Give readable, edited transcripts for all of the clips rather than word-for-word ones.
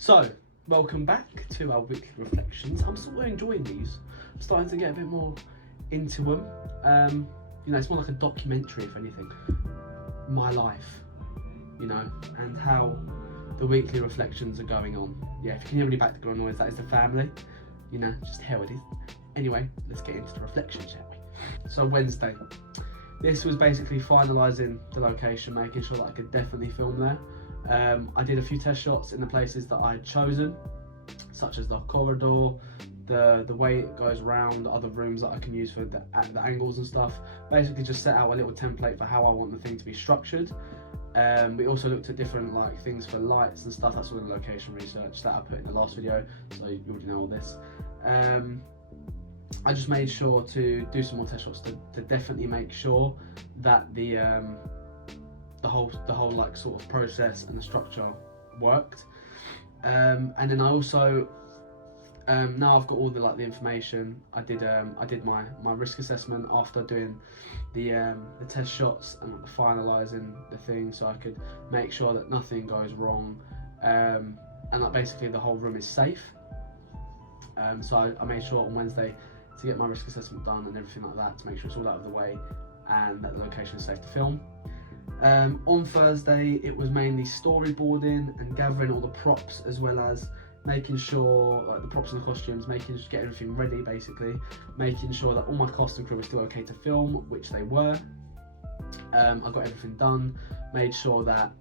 So, welcome back to our weekly reflections. I'm sort of enjoying these. I'm starting to get a bit more into them. It's more like a documentary, if anything. My life, and how the weekly reflections are going on. Yeah, if you can hear any background noise, that is the family. Just how it is. Anyway, let's get into the reflection, shall we? So, Wednesday. This was basically finalising the location, making sure that I could definitely film there. I did a few test shots in the places that I had chosen, such as the corridor, the way it goes around, other rooms that I can use for the angles and stuff. Basically just set out a little template for how I want the thing to be structured. We also looked at different things for lights and stuff. That's all the location research that I put in the last video, so you already know all this. I just made sure to do some more test shots to definitely make sure that the whole sort of process and the structure worked. And then I also now I've got all the information. I did my risk assessment after doing the test shots and finalising the thing, so I could make sure that nothing goes wrong, and that basically the whole room is safe. So I made sure on Wednesday to get my risk assessment done and everything like that, to make sure it's all out of the way and that the location is safe to film. On Thursday it was mainly storyboarding and gathering all the props, as well as making sure the props and the costumes, get everything ready, basically making sure that all my cast and crew were still okay to film, which they were. I got everything done, made sure that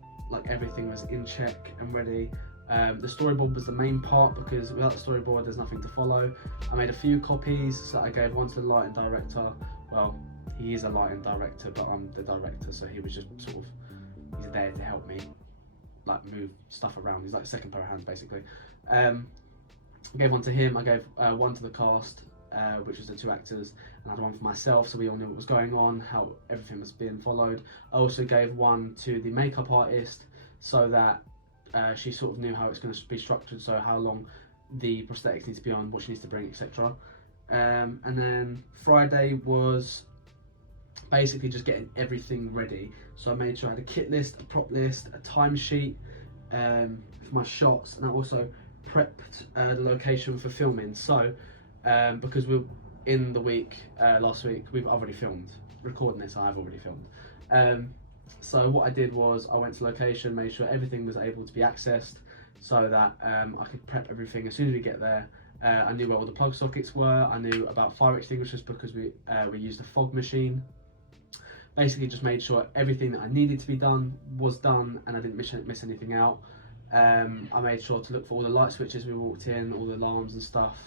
everything was in check and ready. The storyboard was the main part, because without the storyboard there's nothing to follow. I made a few copies, so I gave one to the lighting director. Well, he is a lighting director, but I'm the director, so he was just he's there to help me move stuff around. He's like second pair of hands, basically. I gave one to him. I gave one to the cast, which was the two actors, and I had one for myself, so we all knew what was going on, how everything was being followed. I also gave one to the makeup artist, so that she sort of knew how it's going to be structured, so how long the prosthetics need to be on, what she needs to bring, etc. And then Friday was basically just getting everything ready. So I made sure I had a kit list, a prop list, a timesheet for my shots, and I also prepped the location for filming. So because we're in the week, last week, I've already filmed. Recording this, I've already filmed. So what I did was I went to location, made sure everything was able to be accessed, so that I could prep everything as soon as we get there. I knew where all the plug sockets were. I knew about fire extinguishers, because we used a fog machine. Basically just made sure everything that I needed to be done was done, and I didn't miss anything out. I made sure to look for all the light switches we walked in, all the alarms and stuff.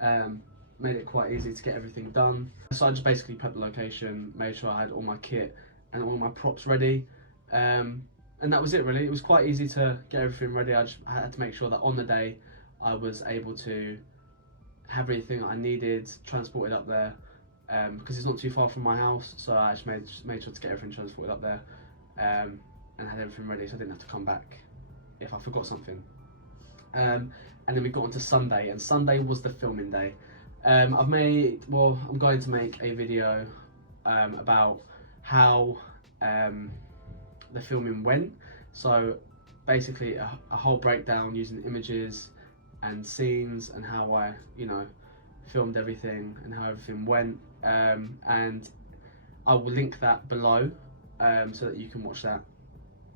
Made it quite easy to get everything done. So I just basically prepped the location, made sure I had all my kit and all my props ready, and that was it really. It was quite easy to get everything ready. I had to make sure that on the day I was able to have everything that I needed transported up there, because it's not too far from my house, so I just made sure to get everything transported up there, and had everything ready, so I didn't have to come back if I forgot something. And then we got on to Sunday, and Sunday was the filming day. I'm going to make a video about how the filming went. So basically a whole breakdown using images and scenes, and how I filmed everything and how everything went, and I will link that below so that you can watch that.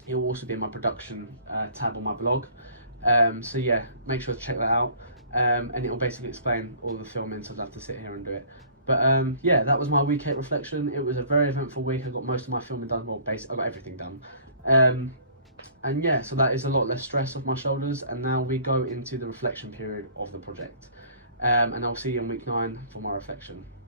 It will also be in my production tab on my blog, so yeah, make sure to check that out, and it will basically explain all the filming, so I'll have to sit here and do it. But yeah, that was my week 8 reflection. It was a very eventful week. I got most of my filming done. Well, basically I got everything done, and yeah, so that is a lot less stress off my shoulders. And now we go into the reflection period of the project, and I'll see you in week 9 for my reflection.